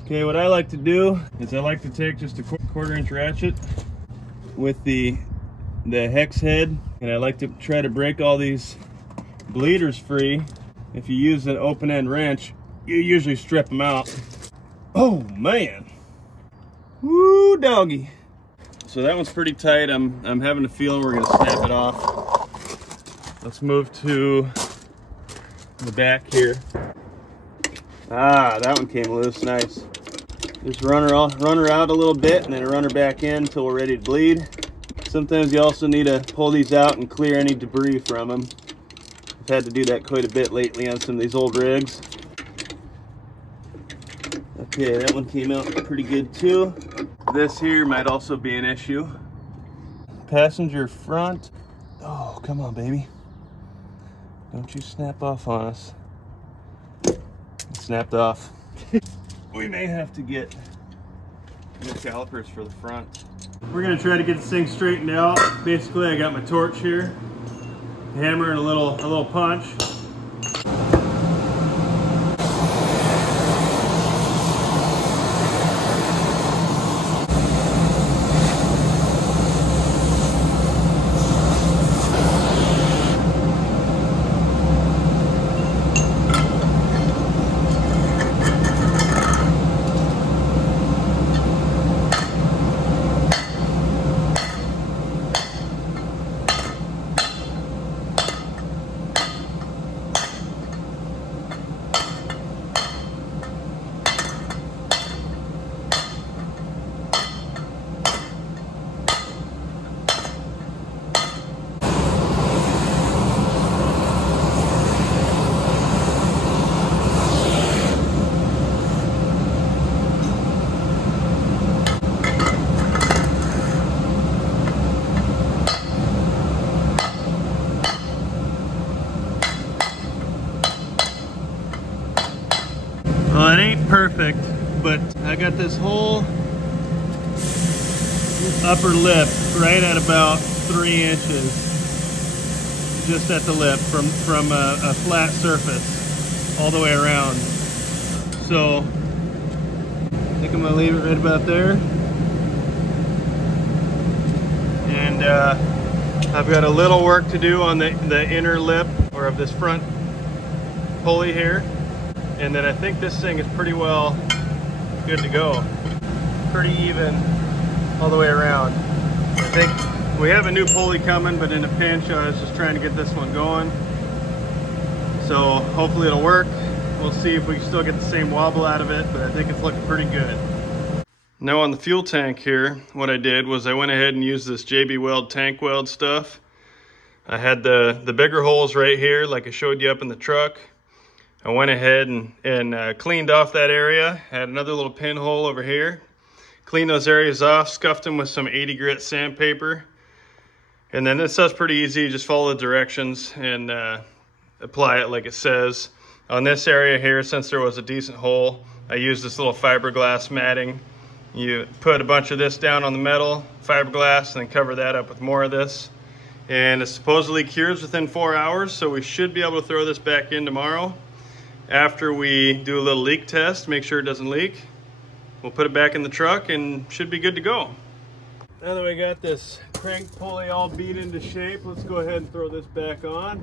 Okay, what I like to do is I like to take just a 1/4 inch ratchet with the hex head, and I like to try to break all these bleeders free. If you use an open end wrench, you usually strip them out. Oh man, woo doggy. So that one's pretty tight. I'm having a feeling we're gonna snap it off. Let's move to the back here. Ah, that one came loose, nice. Just run her out a little bit and then run her back in until we're ready to bleed. Sometimes you also need to pull these out and clear any debris from them. I've had to do that quite a bit lately on some of these old rigs. Okay, that one came out pretty good too. This here might also be an issue. Passenger front. Oh, come on, baby. Don't you snap off on us. It snapped off. We may have to get new calipers for the front. We're gonna try to get this thing straightened out. Basically, I got my torch here, hammer and a little punch. Well, it ain't perfect, but I got this whole upper lip right at about 3 inches, just at the lip from a flat surface all the way around. So I think I'm gonna leave it right about there. And I've got a little work to do on the inner lip or of this front pulley here. And then I think this thing is pretty well good to go. Pretty even all the way around. I think we have a new pulley coming, but in a pinch I was just trying to get this one going. So hopefully it'll work. We'll see if we can still get the same wobble out of it, but I think it's looking pretty good. Now on the fuel tank here, what I did was I went ahead and used this JB Weld tank weld stuff. I had the bigger holes right here like I showed you up in the truck. I went ahead and cleaned off that area. Had another little pinhole over here. Cleaned those areas off, scuffed them with some 80 grit sandpaper. And then this stuff's pretty easy. Just follow the directions and apply it like it says. On this area here, since there was a decent hole, I used this little fiberglass matting. You put a bunch of this down on the metal, fiberglass, and then cover that up with more of this. And it supposedly cures within 4 hours, so we should be able to throw this back in tomorrow. After we do a little leak test, make sure it doesn't leak. We'll put it back in the truck and should be good to go. Now that we got this crank pulley all beat into shape, let's go ahead and throw this back on.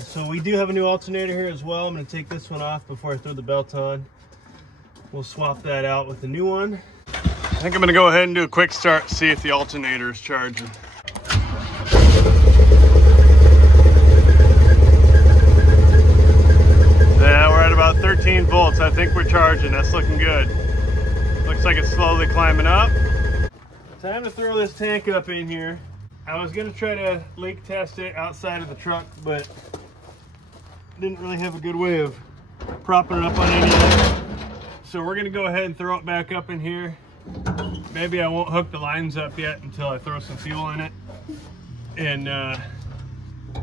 So we do have a new alternator here as well. I'm going to take this one off before I throw the belt on. We'll swap that out with the new one. I think I'm going to go ahead and do a quick start, see if the alternator is charging. Yeah, we're at about 13 volts. I think we're charging. That's looking good. Looks like it's slowly climbing up. Time to throw this tank up in here. I was going to try to leak test it outside of the truck, but didn't really have a good way of propping it up on anything. So we're going to go ahead and throw it back up in here. Maybe I won't hook the lines up yet until I throw some fuel in it. And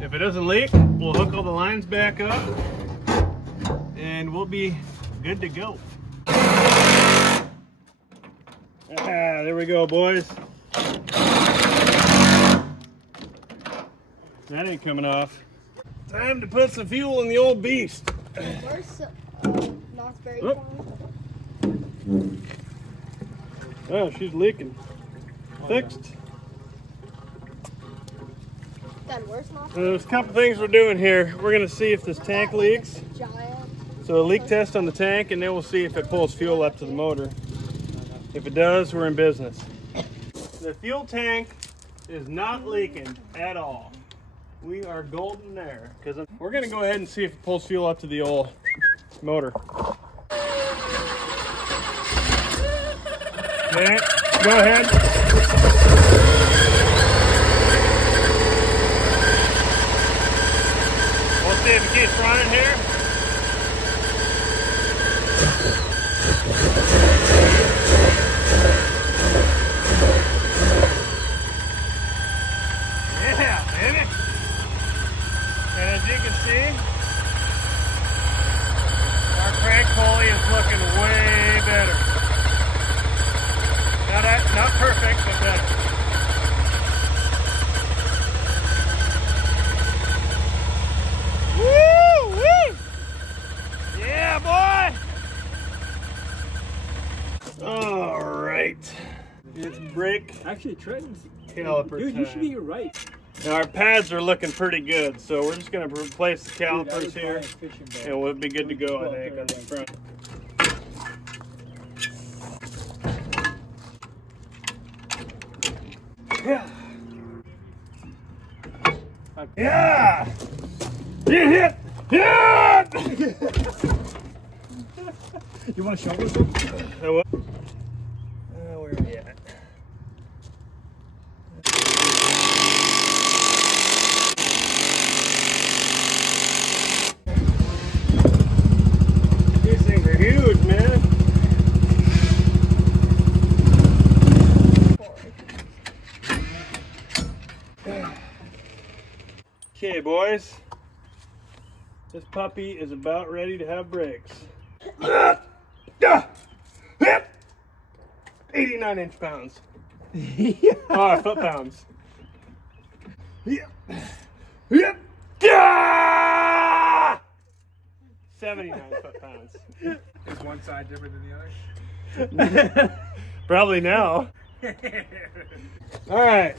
if it doesn't leak, we'll hook all the lines back up and we'll be good to go. There we go, boys. That ain't coming off. Time to put some fuel in the old beast. Where's not very Oh, she's leaking. Fixed. There's a couple things we're doing here. We're gonna see if this tank leaks. So a leak test on the tank, and then we'll see if it pulls fuel up to the motor. If it does, we're in business. The fuel tank is not leaking at all. We are golden there. Because we're gonna go ahead and see if it pulls fuel up to the old motor. Okay, go ahead. We'll see if it keeps running here. Yeah, baby. And as you can see, our crank pulley is looking way better. Not perfect, but better. Woo! Woo! Yeah, boy! All right. It's brake. Actually, Trenton's caliper dude, time. you should be right. Now our pads are looking pretty good, so we're just going to replace the calipers here, and we'll be good to go, I think, on the front. Yeah! Yeah! Yeah! Yeah! You want to show us something? Where are we at? These things are huge, man. Okay, boys. This puppy is about ready to have brakes. 89 inch-pounds. Oh, foot-pounds. Yep. 79 foot-pounds. Is one side different than the other? Probably now. All right.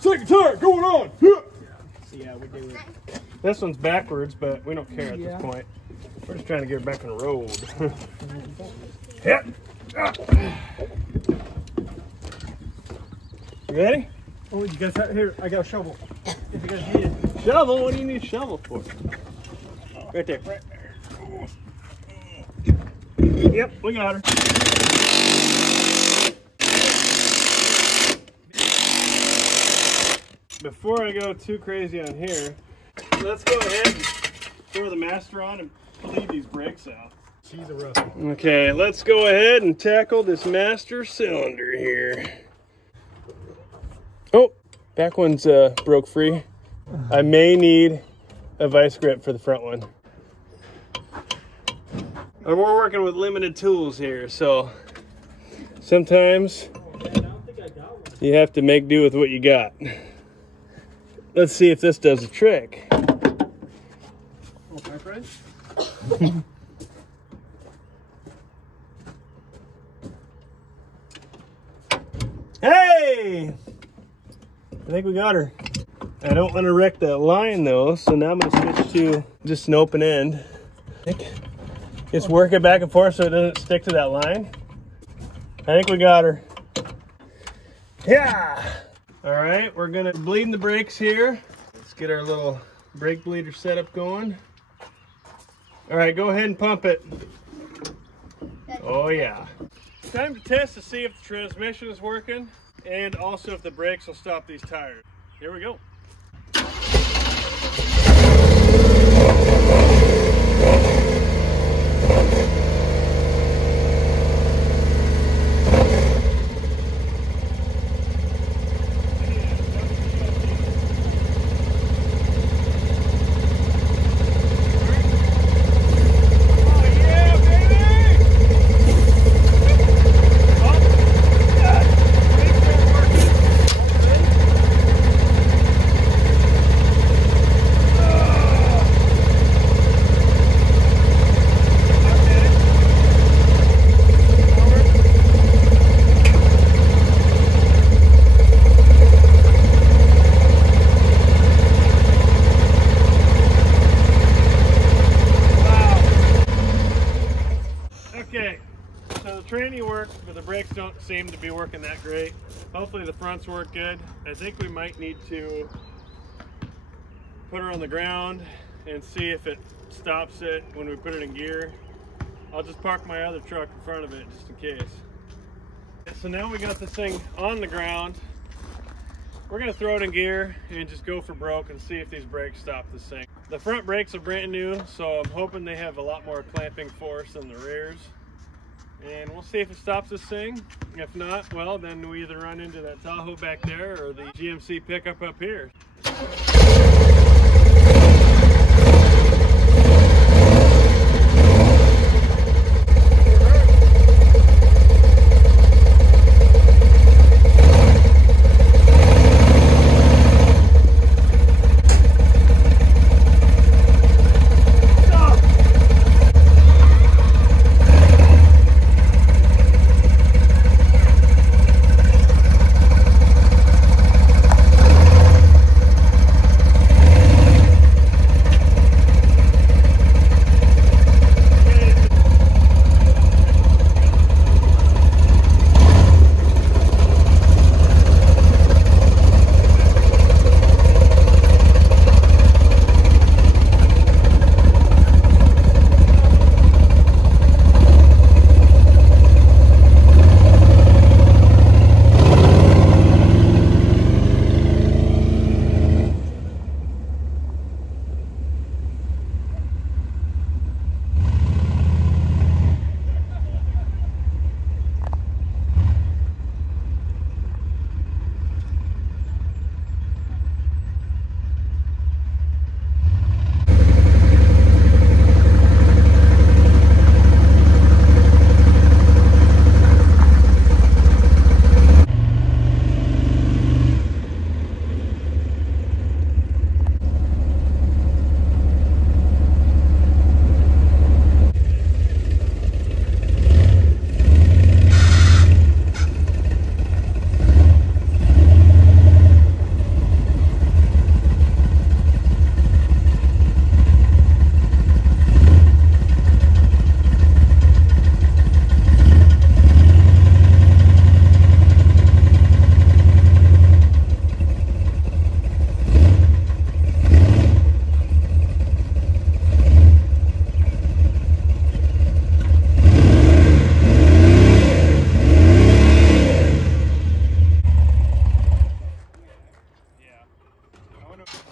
Second tire going on. Yeah, we do it. This one's backwards, but we don't care at this point. We're just trying to get her back on the road. Yep. You ready? Oh, you guys have here. I got a shovel. If you guys need it. Shovel? What do you need a shovel for? Right there. Right there. Yep, we got her. Before I go too crazy on here, let's go ahead and throw the master on and bleed these brakes out. She's a rough. Okay, let's go ahead and tackle this master cylinder here. Oh, back one's broke free. I may need a vice grip for the front one. And we're working with limited tools here, so sometimes you have to make do with what you got. Let's see if this does a trick. Okay, Fred. Hey! I think we got her. I don't want to wreck that line though, so now I'm going to switch to just an open end. Just work it back and forth so it doesn't stick to that line. I think we got her. Yeah! All right, we're going to bleed the brakes here. Let's get our little brake bleeder setup going. All right, go ahead and pump it. Oh yeah. Time to test to see if the transmission is working and also if the brakes will stop these tires. Here we go. Tranny works, but the brakes don't seem to be working that great. Hopefully the fronts work good. I think we might need to put her on the ground and see if it stops it when we put it in gear. I'll just park my other truck in front of it just in case. So now we got this thing on the ground. We're gonna throw it in gear and just go for broke and see if these brakes stop this thing. The front brakes are brand new, so I'm hoping they have a lot more clamping force than the rears. And we'll see if it stops this thing. If not, well, then we either run into that Tahoe back there or the GMC pickup up here.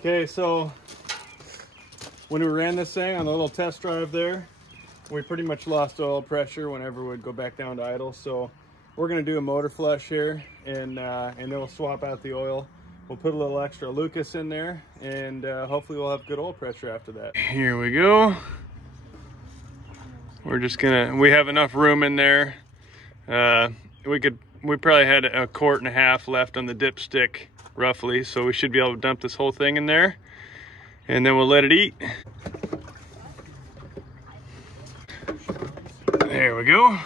Okay, so when we ran this thing on the little test drive there, we pretty much lost oil pressure whenever we'd go back down to idle. So we're gonna do a motor flush here, and then we'll swap out the oil. We'll put a little extra Lucas in there, and hopefully we'll have good oil pressure after that. Here we go. We're just gonna, we have enough room in there. We probably had 1.5 quarts left on the dipstick, roughly, so we should be able to dump this whole thing in there, and then we'll let it eat. There we go.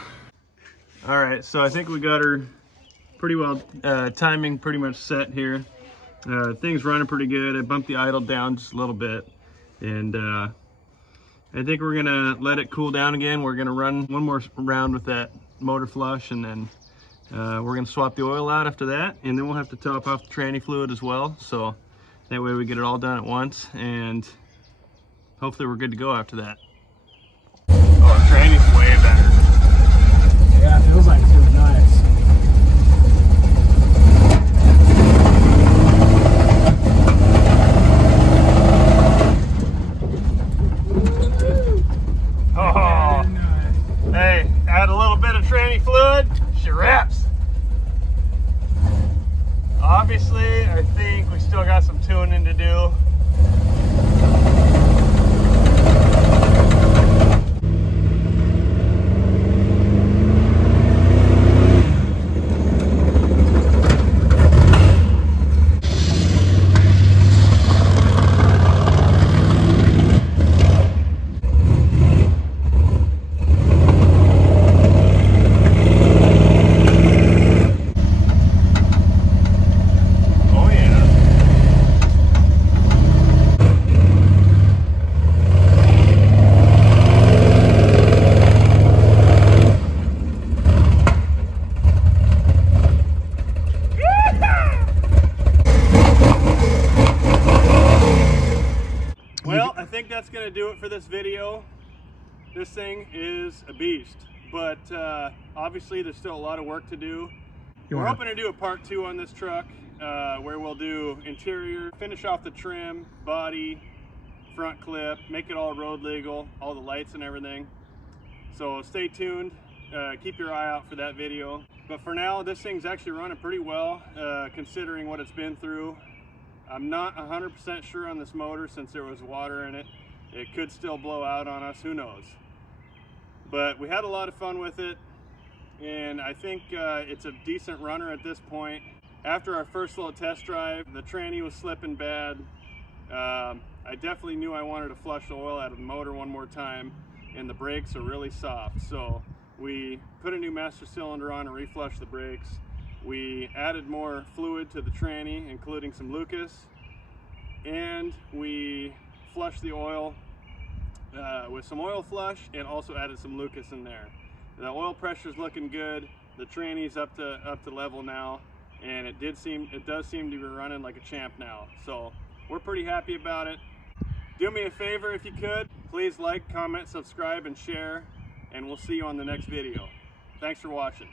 All right, so I think we got her pretty well, timing pretty much set here. Things running pretty good. I bumped the idle down just a little bit, and I think we're gonna let it cool down again. We're gonna run one more round with that motor flush, and then we're gonna swap the oil out after that, and then we'll have to top off the tranny fluid as well, so that way we get it all done at once, and hopefully we're good to go after that. Oh, the tranny's way better. Yeah, it feels like it's really nice. Oh, hey, add a little bit of tranny fluid, she rips. Obviously, I think we still got some tuning to do. Well, I think that's gonna do it for this video. This thing is a beast, but obviously there's still a lot of work to do. We're hoping to do a part 2 on this truck, where we'll do interior, finish off the trim, body, front clip, make it all road legal, all the lights and everything. So stay tuned, keep your eye out for that video. But for now, this thing's actually running pretty well, considering what it's been through. I'm not 100% sure on this motor since there was water in it. It could still blow out on us, who knows. But we had a lot of fun with it, and I think it's a decent runner at this point. After our first little test drive, the tranny was slipping bad. I definitely knew I wanted to flush the oil out of the motor one more time, and the brakes are really soft. So we put a new master cylinder on and reflushed the brakes. We added more fluid to the tranny, including some Lucas, and we flushed the oil with some oil flush, and also added some Lucas in there. The oil pressure is looking good. The tranny's up to level now, and it does seem to be running like a champ now. So we're pretty happy about it. Do me a favor if you could, please like, comment, subscribe, and share, and we'll see you on the next video. Thanks for watching.